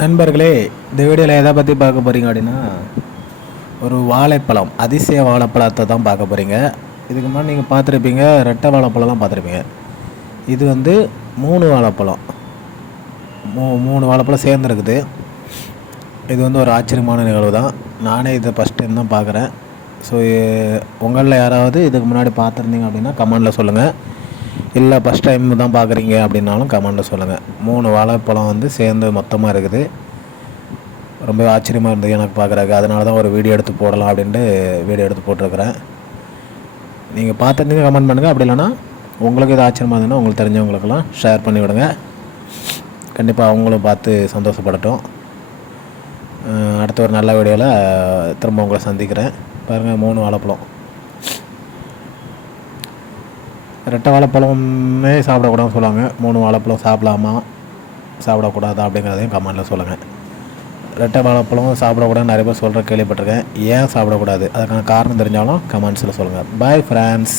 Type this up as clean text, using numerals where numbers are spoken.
நண்பர்களே, இந்த வீடியோவில் எதை பற்றி பார்க்க போகிறீங்க அப்படின்னா, ஒரு வாழைப்பழம், அதிசய வாழைப்பழத்தை தான் பார்க்க போகிறீங்க. இதுக்கு முன்னாடி நீங்கள் பார்த்துருப்பீங்க, ரெட்டை வாழைப்பழம்லாம் பார்த்துருப்பீங்க. இது வந்து 3 வாழைப்பழம், 3 வாழைப்பழம் சேர்ந்துருக்குது. இது வந்து ஒரு ஆச்சரியமான நிகழ்வு தான். நானே இதை ஃபஸ்ட் டைம் தான் பார்க்குறேன். ஸோ உங்களில் யாராவது இதுக்கு முன்னாடி பார்த்துருந்தீங்க அப்படின்னா கமெண்டில் சொல்லுங்கள். இல்லை ஃபஸ்ட் டைம் தான் பார்க்குறீங்க அப்படின்னாலும் கமெண்டில் சொல்லுங்கள். 3 வாழைப்பழம் வந்து சேர்ந்து மொத்தமாக இருக்குது. ரொம்ப ஆச்சரியமாக இருந்தது எனக்கு பார்க்குறக்கு. அதனால தான் ஒரு வீடியோ எடுத்து போடலாம் அப்படின்ட்டு வீடியோ எடுத்து போட்டிருக்கிறேன். நீங்கள் பார்த்துருந்தீங்க கமெண்ட் பண்ணுங்கள். அப்படி இல்லைனா உங்களுக்கு இது ஆச்சரியமாக இருந்ததுன்னா உங்களுக்கு தெரிஞ்சவங்களுக்கெல்லாம் ஷேர் பண்ணி விடுங்க. கண்டிப்பாக அவங்களும் பார்த்து சந்தோஷப்படட்டும். அடுத்த ஒரு நல்ல வீடியோவில் திரும்ப உங்களை சந்திக்கிறேன். பாருங்கள், 3 வாழைப்பழம். ரெட்டை வாழைப்பழமே சாப்பிடக்கூடாதுன்னு சொல்லுவாங்க. 3 வாழைப்பழம் சாப்பிடலாமா சாப்பிடக்கூடாதா அப்படிங்கிறதையும் கமெண்டில் சொல்லுங்கள். ரெட்டை வாழைப்பழம் சாப்பிடக்கூடாதுன்னு நிறைய பேர் சொல்கிற கேள்விப்பட்டிருக்கேன். ஏன் சாப்பிடக்கூடாது, அதுக்கான காரணம் தெரிஞ்சாலும் கமெண்ட்ஸில் சொல்லுங்கள். Bye friends.